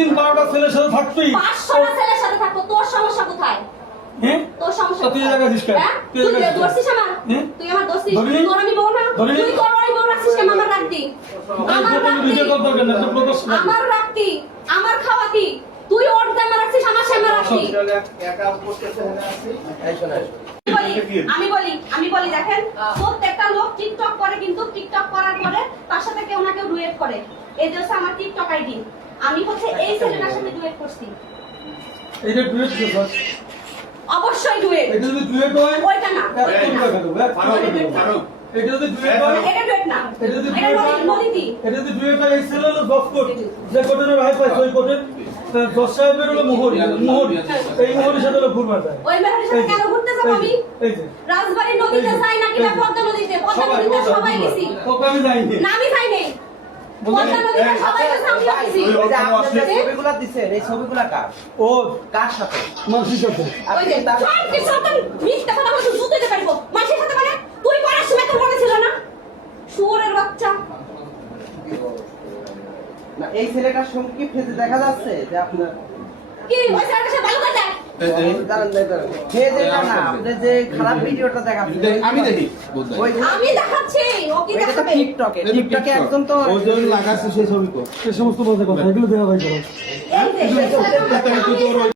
দিন বারোটা ছেলের সাথে থাকবি? পাঁচশোটা ছেলের সাথে থাকব তোর সমস্যা কোথায়? হ্যাঁ? তোর সমস্যা তুই? এলাকা দিস কেন? হ্যাঁ? তুই তুই আমার? হ্যাঁ? তুই আমার তোর আমি বউ না? তুই তোর আমি বউ রাখছিস কেন? আমার রাখতি? আমার রাখতি? আমার রাখতি? আমার খাওয়াতি তুই ওর জামা রাখছিস আমার শ্যামা রাখতি? আমি বলি আমি বলি আমি বলি দেখেন প্রত্যেকটা লোক টিকটক করে কিন্তু টিকটক করার পরে তার সাথে কেউ না কেউ ডুয়েট করে। এই যে আমার টিকটক আইডি। আমি হচ্ছে এই ছেলেটার সাথে ডুয়েট করছি। এটা ডুয়েট করছ অবশ্যই ডুয়েট এটা যদি ডুয়েট হয় ওইটা না। এক এটা যদি ডুয়েট হয় এটা ডুয়েট না। এটা যদি ডুয়েট হয় নদীতি এটা যদি ডুয়েট হয় এই ছেলে হলো দশ কোট যে কোটের ভাই পাইছে ওই কোটের দশ সাহেবের হলো মোহর। মোহর। এই মোহরের সাথে হলো ফুরমা যায়। ওই মেহরের সাথে কেন ঘুরতে যাব আমি? রাজবাড়ি নদীতে যাই নাকি না পদ্মা নদীতে? পদ্মা নদীতে সবাই গেছি। ওকে আমি যাইনি। না আমি যাই ও কার সাথে? সাথে। তুই সময় তোর মনে ছিল না? শুয়োরের বাচ্চা। না, এই ছেলেটার সঙ্গে কি ফেসে দেখা যাচ্ছে যে আপনার কি ওই ছেলেটার সাথে ভালো যে খারাপ ভিডিওটা দেখাচ্ছেন আমি দেখি। ওই যে- আমি দেখাচ্ছি। টিকটকে টিকটকে একজন তো ওজন লাগাছে সেই ছবি তো সে সমস্ত বাজে কথা এগুলো দেখা ভাই